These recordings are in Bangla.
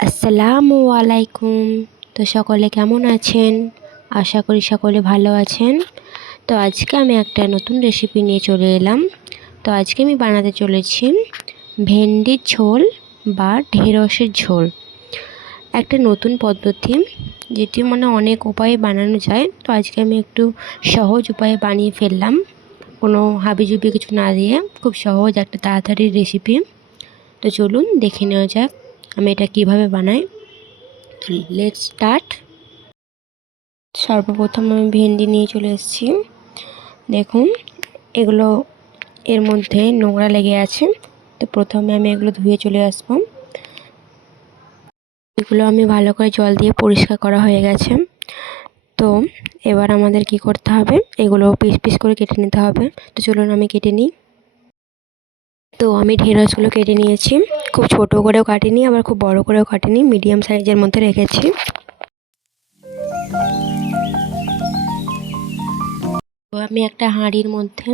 আসসালামু আলাইকুম। তো সকলে কেমন আছেন? আশা করি সকলে ভালো আছেন। তো আজকে আমি একটা নতুন রেসিপি নিয়ে চলে এলাম। তো আজকে আমি বানাতে চলেছি ভেন্ডির ঝোল বা ঢেঁড়সের ঝোল। একটা নতুন পদ্ধতি, যেটি অনেক উপায়ে বানানো যায়। তো আজকে আমি একটু সহজ উপায়ে বানিয়ে ফেললাম, কোনো হাবিজুবি কিছু না দিয়ে। খুব সহজ একটা তাড়াতাড়ি রেসিপি। তো চলুন দেখে নেওয়া যাক আমি এটা কিভাবে বানাই। Let's start. সর্বপ্রথম আমি ভেন্ডি নিয়ে চলে এসেছি। দেখুন, এগুলো এর মধ্যে নোংরা লেগে আছে। তো প্রথমে আমি এগুলো ধুয়ে চলে আসব। এগুলো আমি ভালো করে জল দিয়ে পরিষ্কার করা হয়ে গেছে। তো এবার আমাদের কি করতে হবে, এগুলো পিস পিস করে কেটে নিতে হবে। তো চলুন আমি কেটে নিই। তো আমি ঢেঁড়সগুলো কেটে নিয়েছি। খুব ছোট করেও কাটিনি, আবার খুব বড় করেও কাটিনি, মিডিয়াম সাইজের মধ্যে রেখেছি। তো আমি একটা হাঁড়ির মধ্যে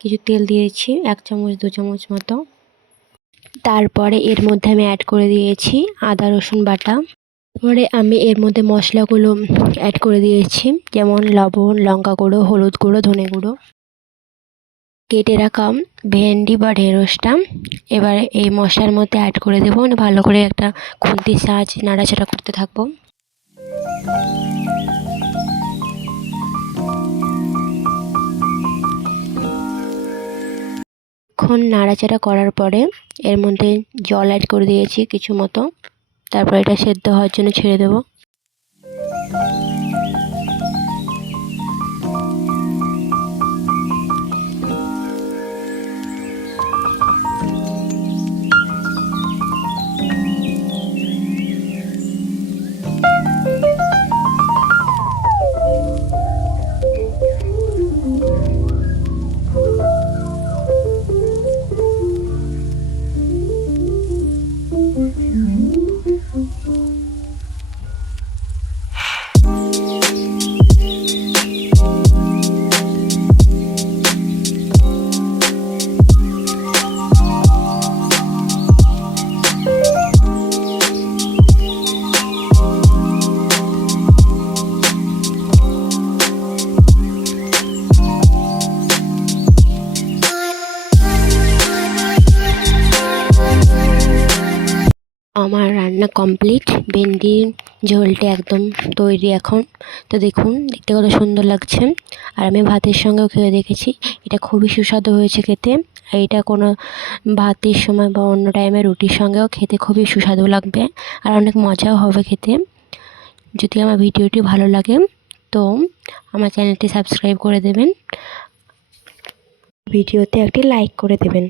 কিছু তেল দিয়েছি, 1 চামচ 2 চামচ মতো। তারপরে এর মধ্যে আমি অ্যাড করে দিয়েছি আদা রসুন বাটা। পরে আমি এর মধ্যে মশলাগুলো অ্যাড করে দিয়েছি, যেমন লবণ, লঙ্কা গুঁড়ো, হলুদ গুঁড়ো, ধনে গুঁড়ো। কেটে রাখা ভেন্ডি বা ঢেঁড়সটা এবারে এই মশলার মধ্যে অ্যাড করে দেবো। ভালো করে একটা খুন্তির সাহায্যে নাড়াচাড়া করতে থাকবো। ক্ষণ নাড়াচাড়া করার পরে এর মধ্যে জল অ্যাড করে দিয়েছি কিছু মতো। তারপর এটা সেদ্ধ হওয়ার জন্য ছেড়ে দেবো। আমার রান্না কমপ্লিট। ভেন্ডির ঝোলটা একদম তৈরি এখন। তো দেখুন, দেখতে কত সুন্দর লাগছে। আর আমি ভাতের সঙ্গেও খেয়ে দেখেছি, এটা খুবই সুস্বাদু হয়েছে খেতে। আর এটা কোনো ভাতের সময় বা অন্য টাইমে রুটির সঙ্গেও খেতে খুবই সুস্বাদু লাগবে, আর অনেক মজাও হবে খেতে। যদি আমার ভিডিওটি ভালো লাগে তো আমার চ্যানেলটি সাবস্ক্রাইব করে দেবেন, ভিডিওতে একটি লাইক করে দেবেন।